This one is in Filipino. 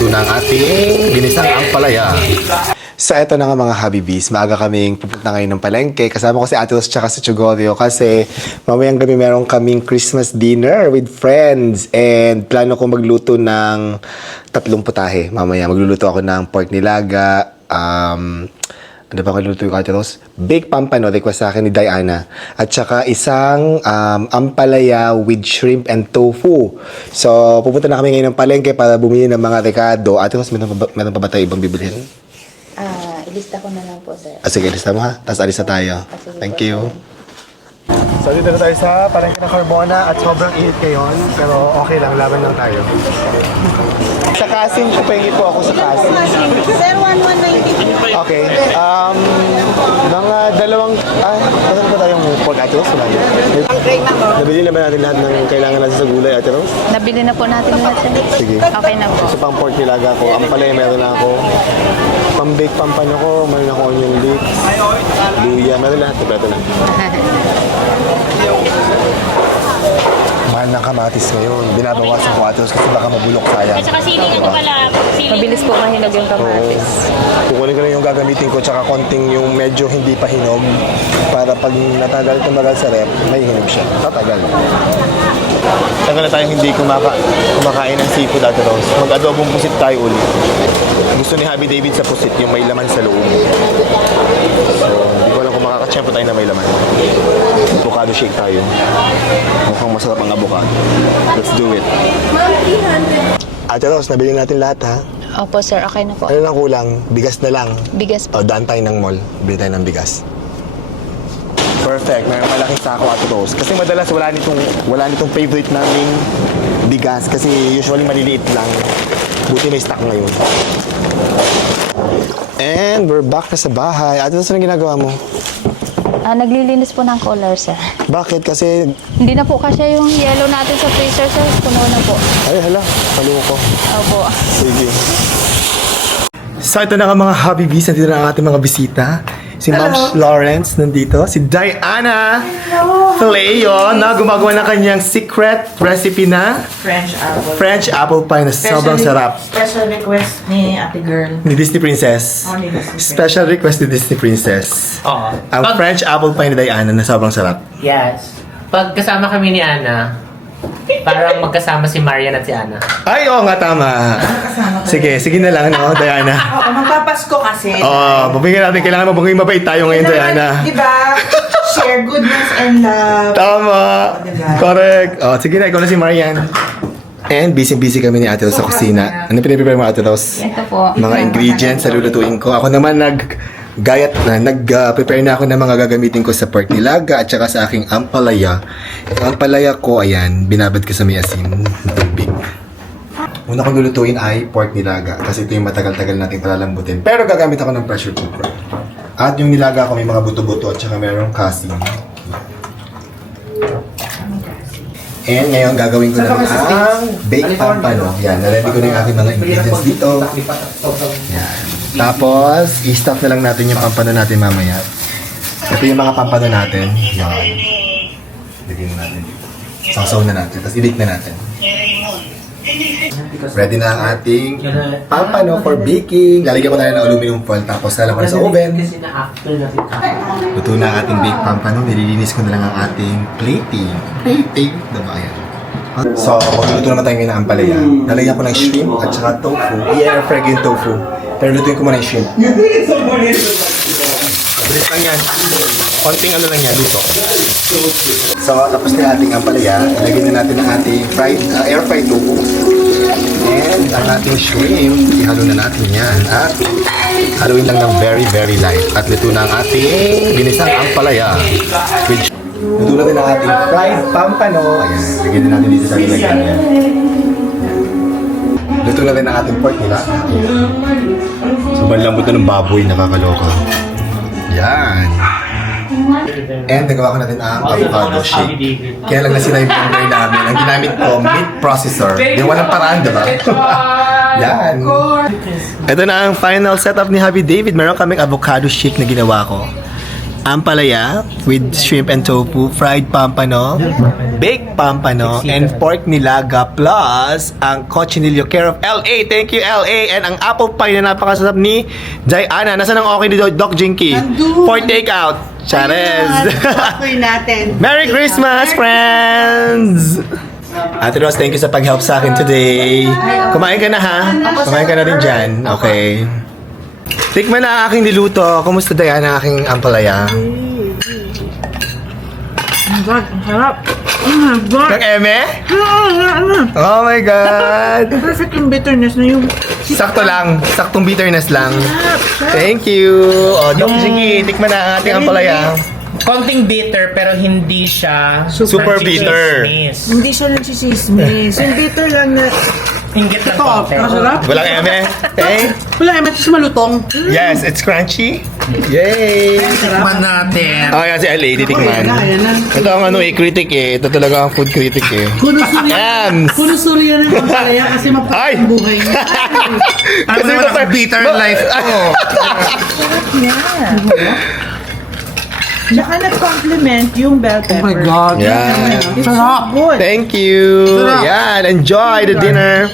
Luto na ang ating ginisang ampalaya. So eto na nga mga Habibis, maaga kaming pupunta ngayon ng palengke. Kasama ko si Ate Ros tsaka si Chugorio kasi mamayang gabi meron kaming Christmas dinner with friends. And plano ko magluto ng 3 putahe. Mamaya magluluto ako ng pork nilaga, ano ba kaluluto yung Ate Ros? Baked pampano, request sa akin ni Diana. At saka isang ampalaya with shrimp and tofu. So, pupunta na kami ngayon ng palengke para bumili ng mga rekado. Ate Ros, meron pa ba tayo ibang bibilhin? Ilista ko na lang po, sir. Sige, lista mo ha. Tapos alis na tayo. Sige Thank po, you. So, dito na tayo sa palengke ng Carbona at sobrang init ngayon. Pero okay lang, laban lang tayo. Sa Kasim, pahingi po ako sa Kasim. Sir, 1190. Okay. Mga dalawang... Saan pa tayong pork, Ate Ros? Wala yun. Nabili naman natin lahat ng kailangan natin sa gulay, Ate Ros? Nabili na po natin lahat, sir. Sige. Okay na po. Gusto pang pork nilaga ko. Ang palay meron na ako. Pang-bake pampano ko. Meron ako onion leeks. Luya. Meron lahat. Ito na. Mahal ng kamatis ngayon. Binabawasan ko atos kasi baka mabulok sayang. At saka siling ano pala, siling. Mabilis po mahinog yung kamatis. Kukunin ko na yung gagamitin ko tsaka konting yung medyo hindi pa hinog para pag tumagal sa rep, may hinog siya. Tatagal. Tagal na tayong hindi kumakain ng seafood, Ate Rose. Mag-adobong pusit tayo ulit. Gusto ni Happy David sa pusit yung may laman sa loob. So, hindi ko alam kung makakachempo tayo na may laman. Avocado shake tayo. Mukhang masarap ang avocado. Let's do it. Ate Rose, nabili natin lahat ha. Opo, sir. Okay na po. Ano lang kulang? Bigas na lang. Bigas po. O, daan tayo ng mall. Bili tayo ng bigas. Perfect. May malaking sako, Ate Rose. Kasi madalas wala nitong favorite naming bigas. Kasi usually maliliit lang. Buti may stock ngayon. And we're back na sa bahay. Ate Rose, anong ginagawa mo? Naglilinis po ng collar, sir. Bakit? Kasi... Hindi na po kasi yung yellow natin sa freezer, sir. Puno na po. Ay, hala. Kaluko. Opo. Sige. So, ito na nga mga Habibis. Nandito na ang ating mga bisita. Si Ma'am Lawrence nandito. Si Diana Leo na gumagawa ng kanyang secret recipe na French apple pie na sobrang sarap. Special request ni Ate Girl. Ni Disney Princess. Oh, ni Disney Special request ni Disney Princess. Oo. Ang French apple pie ni Diana na sobrang sarap. Yes. Pag kasama kami ni Ana, parang magkasama si Marian at si Ana. Ay, oo nga, tama. Sige na lang, no, Diana. Oo, magpapasko kasi. Oo, pabigyan natin. Kailangan mabungin mabait tayo ngayon, Diana. Di ba? Share goodness and love. Tama. Diba? Correct. Sige na, ikaw na si Marian. And busy kami ni Ate Rose sa kusina. Ano piniprepare mo, Ate Rose? Ito po. Mga ingredients na lulutuin ko. Ako naman nag-prepare na ako ng mga gagamitin ko sa pork nilaga at saka sa aking ampalaya. Ang ampalaya ko, ayan, binabad ko sa may asin na tubig. Una kong lulutuin ay pork nilaga kasi ito yung matagal-tagal nating palalambutin. Pero gagamit ako ng pressure cooker. At yung nilaga ko may mga buto-buto at saka mayroong kasing. And ngayon gagawin ko na ang baked pampano. Yan, na-ready ko na yung aking mga ingredients dito. Yan. Tapos, i-stuff na lang natin yung pampano natin mamaya. Ito yung mga pampano natin. Yan. Lagyan na natin dito. Sausaw na natin. Tapos i-bake na natin. Ready na ang ating pampano for baking. Lalagyan ko na rin ng aluminum foil. Tapos lalagyan ko na sa oven. Luto na ang ating baked pampano. Nililinis ko na lang ang ating plating. Diba yan? So, magluluto naman tayo ngayon ng ampalaya. Lalagyan ko ng shrimp at saka tofu. I-air fry ko yung tofu. Pero lutuin ko muna yung shrimp. Mabilis lang yan. Konting ano lang yan, luto. So, tapos na ating ampalaya. Ilagyan na natin ang ating air fried tofu. And ang ating shrimp. Ihalo na natin yan. At haluin lang ng very, very light. At luto na ang ating binisang ampalaya. Luto natin ang ating fried pampano. Ayan, lagyan na natin dito sa ilagyan. Luto natin ang ating pork nila. Sobrang lambot na ng baboy, nakakaloka. Yan. And nagawa ko natin ang avocado shake. Kaya lang nasira yung blender namin. Ang ginamit ko, meat processor. Di walang paraan, diba? Yan. Ito na ang final setup ni Happy David. Meron kaming avocado shake na ginawa ko. ampalaya with shrimp and tofu, fried pampano, baked pampano, and pork nilaga, plus ang cochinillo care of LA. Thank you, LA. And ang apple pie na napakasarap ni Diana. Nasaan ang okay ni Doc Jinky? Nandun. For takeout. Chares. Okay natin. Merry Christmas, friends! Ate Rose, thank you sa pag-help sa akin today. Kumain ka na, ha? Kumain ka na rin dyan. Okay. Tikman na ang aking niluto. Kumusta, Diana, ang aking ampalaya? Harap. God. Ng eme? Oh my God! Perfect yung bitterness na yung... Sakto lang. Saktong bitterness lang. Thank you. O, Doc Jinky, tikman na ang ating ampalaya. Konting bitter pero hindi siya Super crunchy bitter. chismis. Hindi siya nagsisismis. Yung bitter lang na... Inggit lang Ito, konti. masarap. Walang eme? Eh? Wala, emet is malutong. Yes, it's crunchy. Yay! Tikman natin. Oh, yan si LA, titikman. Ayan na. Ito ang critic eh. Ito talaga ang food critic eh. Yams! Puno-suri yan ang palaya kasi Ay! mapapang buhay niya. Kasi Ano bitter life ko. Tsaka nag-compliment yung bell Oh my pepper. God. Yeah. Sarap. Good. Thank you. Sarap. Yan, enjoy the dinner.